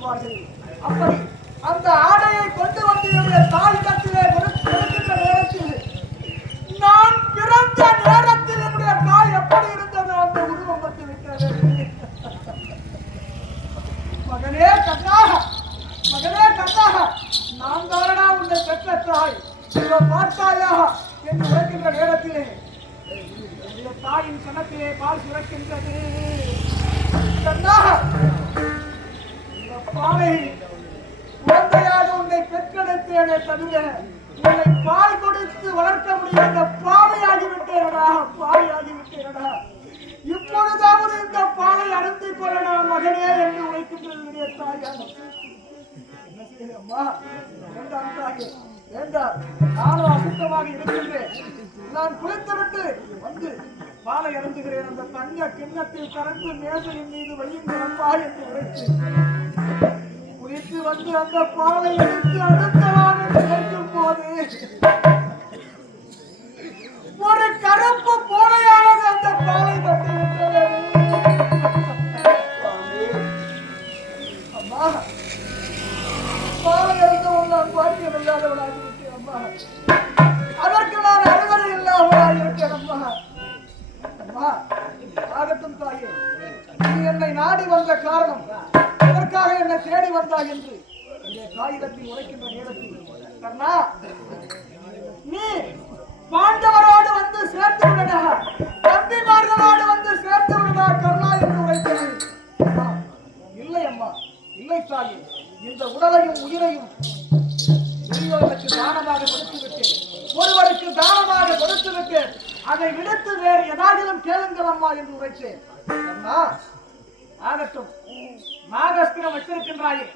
சொல்வார்கள் அப்படி அந்த ஆடையை கொண்டு வந்து என்னுடைய தாய் கட்டிலே கொடுக்கின்ற நேரத்தில் நான் பிறந்த நேரத்தில் என்னுடைய தாய் எப்படி இருந்தது அந்த உருவம் வந்து விட்டது மகனே கண்ணாக மகனே கண்ணாக நான் தானா உன்னை பெற்ற தாய். இதோ பார்த்தாயா? என்று உழைக்கின்ற நேரத்திலே என்னுடைய தாயின் கணத்திலே பால் சுரக்கின்றது. கண்ணாக இந்த பாலை குழந்தையாக உன்னை பெற்றெடுத்தேனே தவிர உன்னை பால் கொடுத்து வளர்க்க முடியாத பாவையாகி விட்டேனடா பாவையாகி விட்டேனடா இப்பொழுதாவது இந்த பாலை அருந்திக் கொள்ளடா மகனே என்று உழைக்கின்ற தாயாக. என்ன செய்ய அம்மா? வேண்டாம் தாயே வேண்டாம். நானும் அசுத்தமாக இருக்கின்றேன். நான் குளித்துவிட்டு வந்து பாலை அருந்துகிறேன். அந்த தங்க கிண்ணத்தில் கறந்து மேசையின் மீது வையுங்கள் அம்மா என்று உரைத்து குளித்து வந்து அந்த பாலை எடுத்து அடுத்தலாம் என்று நினைக்கும் போது ஒரு கருப்பு போலையானது அந்த பாலை தட்டிவிட்டது அம்மா பாலை அறிந்தவன் உள்ள பாக்கியம் இல்லாதவனாகி விட்டேன் அம்மா. அதற்கு நான் தேடி வந்தாய் என்று இந்த உரைக்கின்ற நேரத்தில் கர்ணா நீ பாண்டவரோடு வந்து சேர்த்து விடடா தம்பிமார்களோடு வந்து சேர்த்து விடடா கர்ணா என்று உரைத்தது. இல்லை அம்மா இல்லை தாயே. இந்த உடலையும் உயிரையும் பெரியோருக்கு தானமாக கொடுத்துவிட்டேன். ஒருவருக்கு தானமாக கொடுத்துவிட்டேன். அதை விடுத்து வேறு ஏதாகிலும் கேளுங்கள் அம்மா என்று உரைத்தேன். அம்மா ஆகட்டும் நாகஸ்திரம் வச்சிருக்கின்றாயே.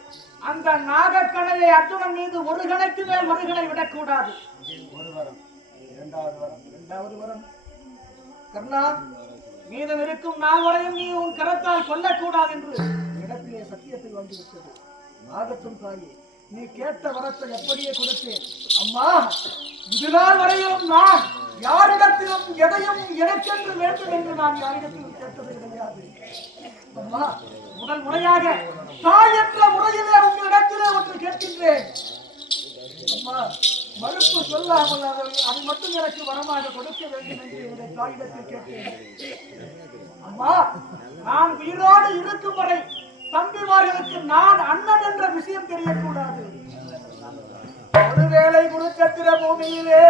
அந்த நாகக்கணையை அர்ஜுனன் மீது ஒரு கணைக்கு மேல் மறுகணை விடக்கூடாது. ஒரு வரம் இரண்டாவது வரம். இரண்டாவது வரம். கர்ணா மீதம் இருக்கும் நால்வரையும் நீ உன் கரத்தால் கொல்லக்கூடாது என்று. இடத்திலே சத்தியத்தை வந்துவிட்டது ஆகட்டும் தாயே நீ கேட்ட வரத்தை எப்படியே கொடுத்தேன். அம்மா இதுநாள் வரையிலும் நான் யாரிடத்திலும் எதையும் எனக்கென்று வேண்டும் என்று நான் யாரிடத்திலும் முதல் முறையாக தாய் என்ற முறையிலே உங்களிடத்திலே ஒன்று கேட்கின்றேன். அம்மா மறுப்பு சொல்லாமல் அது மட்டும் எனக்கு வரமாக கொடுக்க வேண்டும் என்று என்னுடைய தாயிடத்தில் கேட்டேன். அம்மா நான் உயிரோடு இருக்கும் வரை தம்பிமார்களுக்கு நான் அண்ணன் என்ற விஷயம் தெரியக்கூடாது. ஒருவேளை குருச்சத்திர பூமியிலே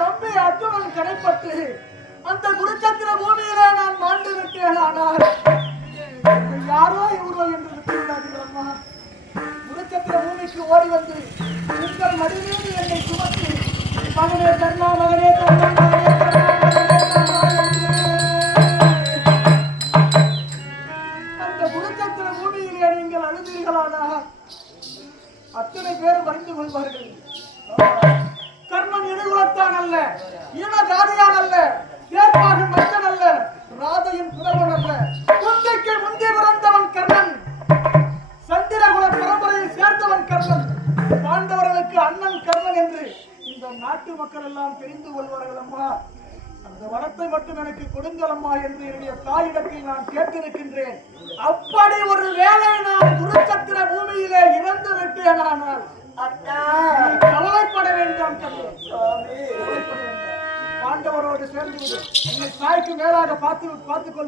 தம்பி அர்ஜுனன் கடைப்பட்டு அந்த குருச்சத்திர பூமியிலே நான் மாண்டு விட்டேன் ஆனால் யாரோ இவரோ என்று விட்டுவிடாதீர்கள் அம்மா. குருச்சத்திர பூமிக்கு ஓடி வந்து உங்கள் மடி மீது என்னை சுமத்தி. மகனே கர்ணா மகனே கர்ணா மகனே அந்த குருச்சத்திர பூமியிலே நீங்கள் அழுதீர்களானால் அத்தனை பேரும் அறிந்து கொள்வார்கள். என்று இந்த நாட்டு மக்கள் எல்லாம் தெரிந்து கொள்வார்கள் அம்மா. அந்த வரத்தை மட்டும் எனக்கு கொடுங்கள் அம்மா என்று என்னுடைய தாயிடத்தில் நான் கேட்டிருக்கின்றேன். அப்படி ஒரு வேளை நான் குருச்சத்திர பூமியிலே இறந்து விட்டேன் ஆனால் அண்ணா கவலைப்பட வேண்டாம். பாண்டவரோடு சேர்ந்து. உன்னை தாய்க்கு மேலாக பார்த்து பார்த்துக் கொள்